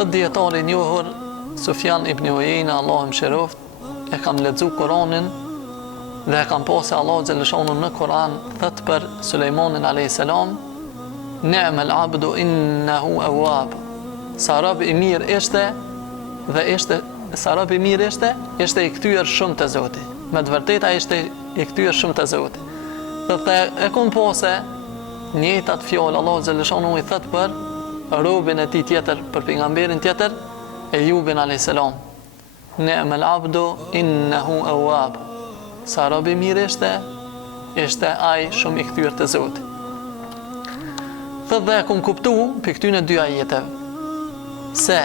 Thot dietari i njohur Sufjan ibn Uyeyna, Allahu mëshiroft, e kam lexu Kur'anin dhe e kam pasë Allahu xhaleshanu në Kur'an thot për Sulejmanin alayhis salam, ni'mal abdu innahu awwab. Sa rob i mirë ishte dhe ishte sa rob i mirë ishte i kthyer shumë te Zoti. Me të vërtetë ai ishte i kthyer shumë te Zoti. Thotë e kom pasë njëjtat fjalë Allahu xhaleshanu i thot për robën e tij tjetër, për pejgamberin tjetër, Ejubin alayhis salam. Ni'mal abdu innahu awwab. Sa robi mirë ishte ai shumë i kthyer te Zoti. Thotë dhe kom kuptu për këtyne dy ajeteve se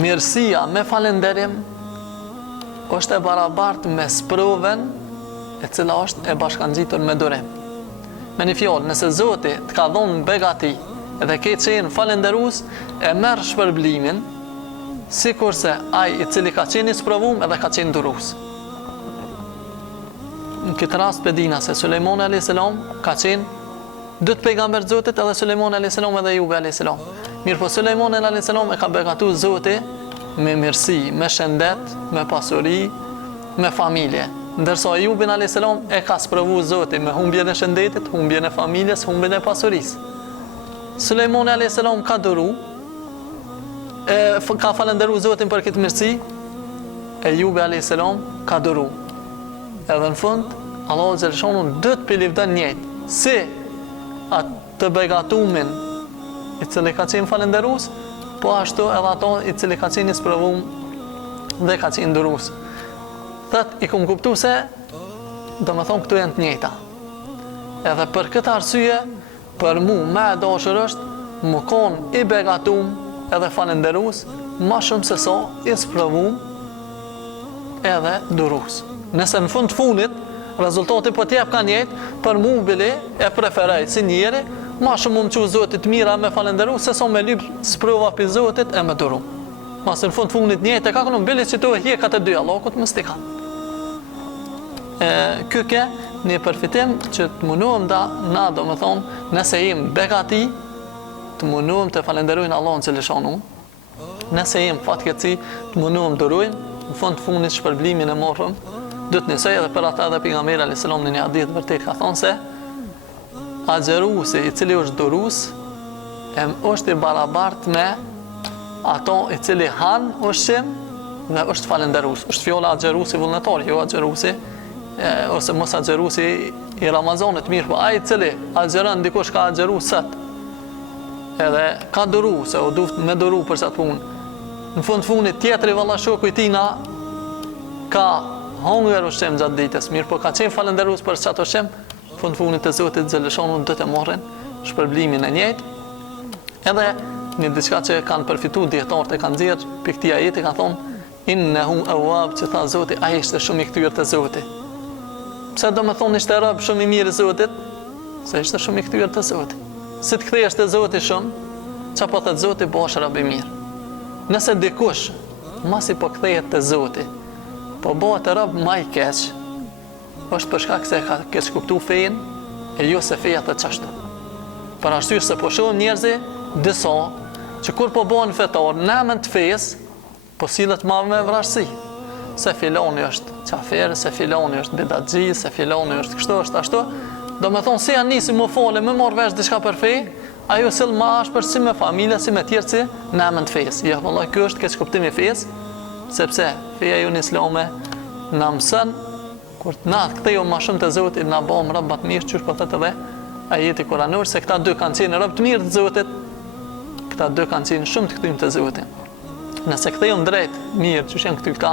mirësia me falënderim është e barabartë me sprovën e cila është e bashkangjitur me durim. Me një fjalë, nëse Zoti të ka dhënë begati edhe ke qenë falënderues, e merr shpërblimin sikurse ai i cili ka qenë i sprovum edhe ka qenë durues. Në këtë rast pedina se Sulejmani alayhis salam ka qenë dy pejgamber të Zotit, edhe Sulejmani alayhis salam edhe Ejubi alayhis salam. Mirë po Sulejmani alayhis salam e ka begatu Zoti me mirësi, me shëndet, me pasuri, me familje. Ndërsa Ejubin alayhis salam e ka sprovu Zoti me humbjen e shëndetit, humbjen e familjes, humbjen e pasurisë. Sulejmani alayhis salam ka duru, ka falënderu Zotin për këtë mirësi, Ejubi alayhis salam ka duru. Edhe në fund, Allahu xhaleshanu do të pilivdon njëjtë, si atë të begatumin i cili ka qenë falënderues, po ashtu edhe ato i cili ka qenë i sprovum dhe ka qenë durues. Thot i kom kuptu se domethënë këtu janë të njëjta. Edhe për këtë arsye, për mu më e dashur është më kon i begatum edhe falënderues më shumë se sa i sprovum edhe durues. Nëse në fund fundit rezultati po t'jep ka njëjtë, për mu bile e preferoj si njëri ma shumë më qu Zotit mira me falënderu se sa me lyp sprova për Zotit e me duru. Masë në fundit njëjtë e ka kënë bile që tu e hje ka të dy Allahut më stika. Këke një përfitim që të munuëm da na do më thonë nëse im begati të munuëm të falenderojnë Allahun xhaleshanu, nëse im fatkeqësi të munuëm durojnë, në fundit shpërblimin e morrëm. Do të njësoj edhe për ata dhe pejgamberi alayhis salam në një hadith vërtet ka thonë se agjeruesi i cili është durues është i barabartë me ato i cili han ushqim dhe është falënderues. Është fjala agjeruesi vullnetar, jo agjeruesi ose mos agjeruesi i Ramazanit, mirë, po ai i cili agjeron dikush ka agjeru sot edhe ka duru se u duft me duru për çat punë. Në fundit tjetri valla shoku i tina ka hongër ushqim gjatë ditës, mirë po ka qenë falënderues për çat ushqim, fundit të Zotit xhaleshanu do të morrin shpërblimin e njëjtë. Edhe një diçka që kanë përfituar dietarët e kanë nxjerr për këtë ajet e kanë thonë innahu awwab, që tha Zoti ai ishte shumë i kthyer te Zoti. Pse do të thonë ishte rob shumë i mirë i Zotit? Se ishte shumë i kthyer te Zoti. Si të kthehesh te Zoti shumë, çfarë po thot Zoti, bosh rob i mirë. Nëse dikush mos i po kthehet te Zoti, po bëhet rob më i keq, është për shkak se ka keq kuptuar fein e jo se feja të çashtu. Për arsye se po shohim njerëz disa që kur po bëhen fetar në emër të fesë, po sillet më me vrasësi. Se filoni është qafer, se filoni është bidatxhi, se filoni është kështu, është ashtu. Do me thonë, si janë nisi më fole, më morë vesh diçka për fej, ajo sill më ashpër si me familja, si me tjerë si në emër të fesë. Ja, vëllai, kjo është keq kuptimi i fesë, sepse feja jonë islame na mëson kur na kthejmë më shumë te Zoti, na bëjmë rob më të mirë, çu po thotë edhe ajeti kuranor se këta dy kanë qenë rob të mirë të Zotit. Këta dy kanë qenë shumë të kthyer te Zoti. Nëse kthejmë drejt mirë, çu janë këta,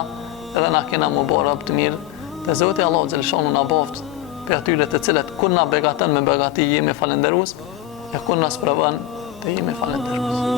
edhe na kena më bërë rob të mirë te Zoti. Allahu xhaleshanu na boft për atyre të cilët kur na begaton me begati jemi falënderues, e kur na sprovon të jemi falënderues.